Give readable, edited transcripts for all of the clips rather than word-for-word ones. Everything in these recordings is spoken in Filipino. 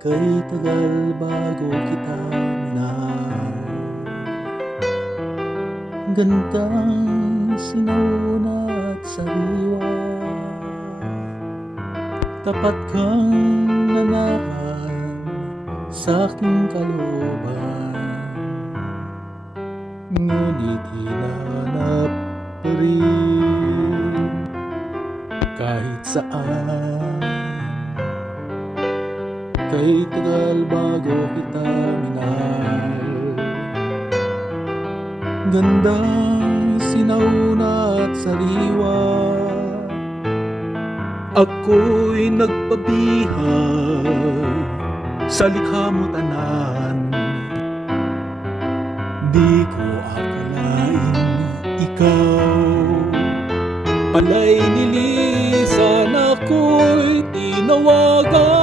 Kay tagal bago kita minahal. Gandang sinauna at sariwa, tapat kang nanahan sa aking kalooban. Ngunit hinahanap pa rin kahit saan. Kay tagal bago kita minahal. Gandang sinauna at sariwa, ako'y nagpabihay sa likha mo tanan. Di ko akalain ikaw pala'y nilisan, ako'y tinawagan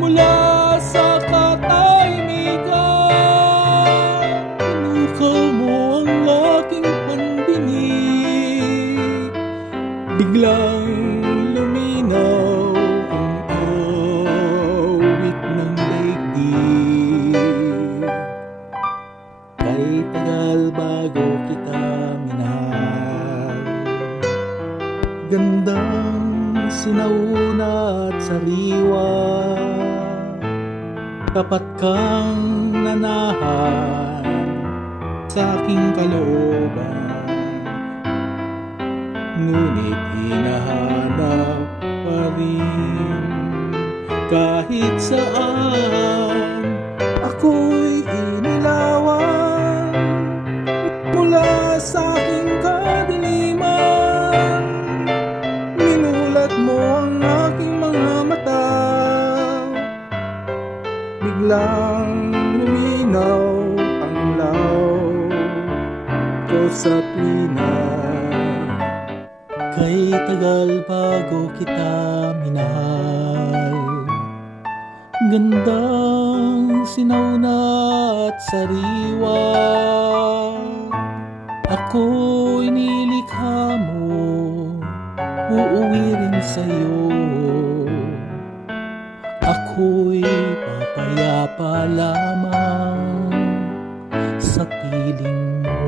mula sa katahimikan. Inukaw mo ang aking pandinig, biglang luminaw ang awit ng daigdig. Kay tagal bago kita minahal. Gandang sinauna at sariwa, tapat kang nanahan sa aking kalooban. Ngunit hinahanap pa rin kahit saan. Ako'y inilawan mula sa aking kadiliman. Minulat mo ang aking mga mata, biglang luminaw ang law ko sa tuwina. Kay tagal bago kita minahal. Gandang sinauna at sariwa, ako'y nilikha mo, uuwi rin sa'yo. Ako'y papayapa lamang sa piling mo.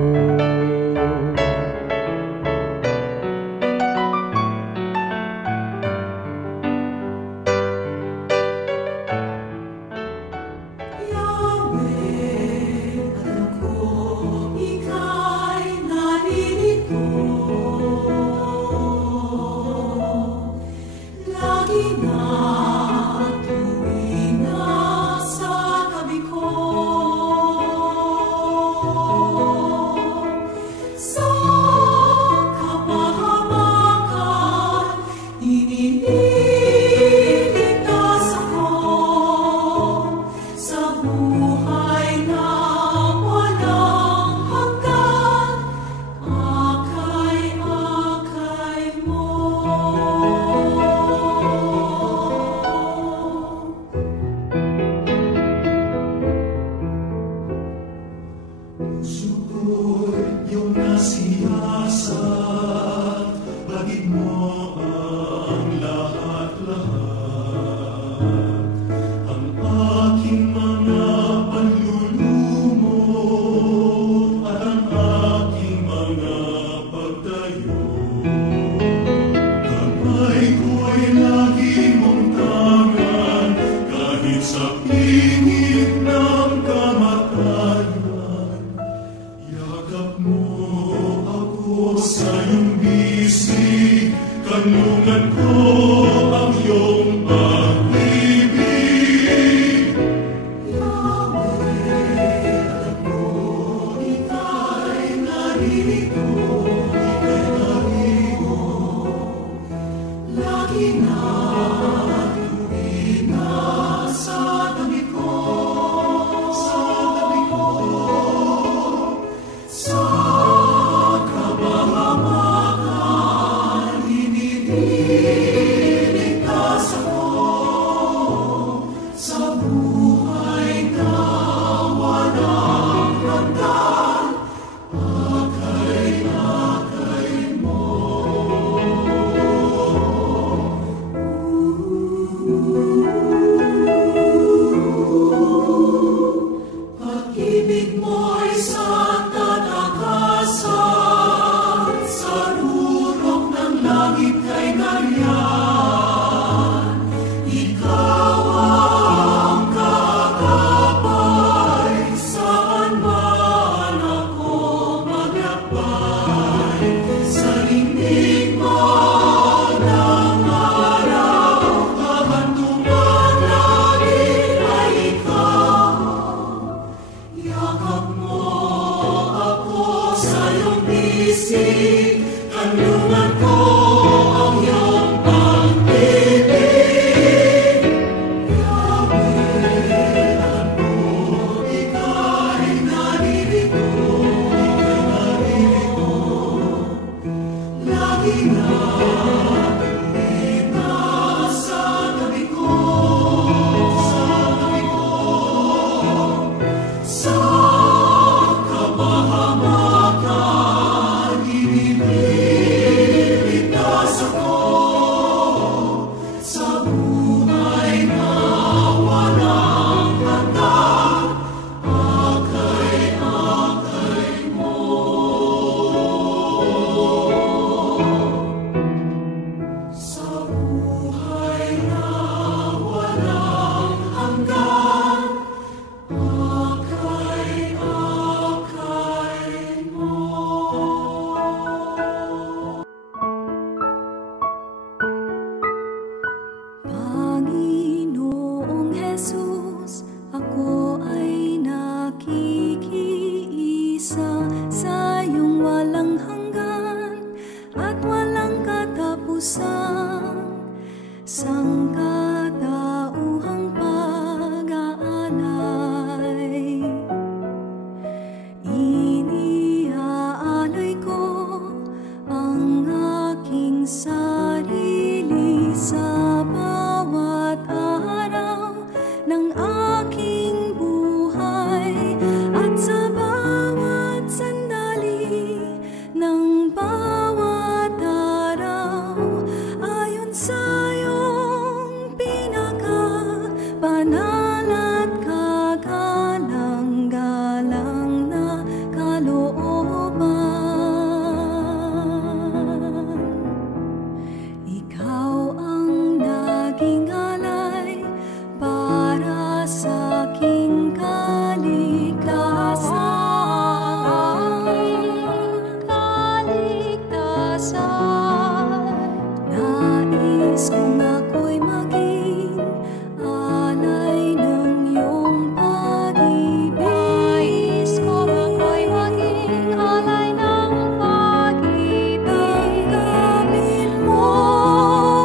Kanlungan ko ang iyong pag-ibig. Yahweh, alam ko, ika'y narito, ika'y narito. Lagi na tuwing nasa tabi ko, sa tabi ko, sa kabahamakan. Iniligtas Sangkatauhang pag-aalay, iniaalay ko ang aking sarili sa bawat araw ng aking buhay at sa bawat sandali ng bawat araw, ayon sa banal at kagalang-galang na kalooban. Ikaw ang naging alay para sa aking kaligtasan. Nais kong ako'y maging alay ng iyong pag-ibig. Nais kong ako'y maging alay ng pag-ibig. Tanggapin mo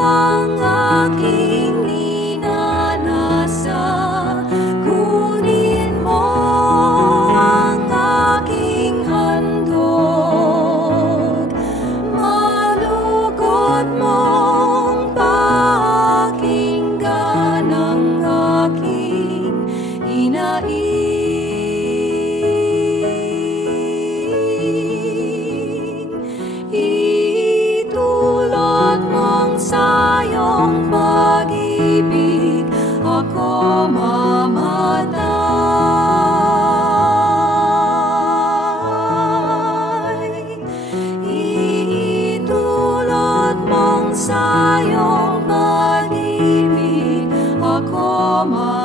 ang aking ninanasa, kunin mo ang aking handog, malugod mong pakinggan ang aking hinaing. Itulot mong sa iyong pag-ibig ako mamatay. Itulot mong sa iyong pag-ibig ako mamatay.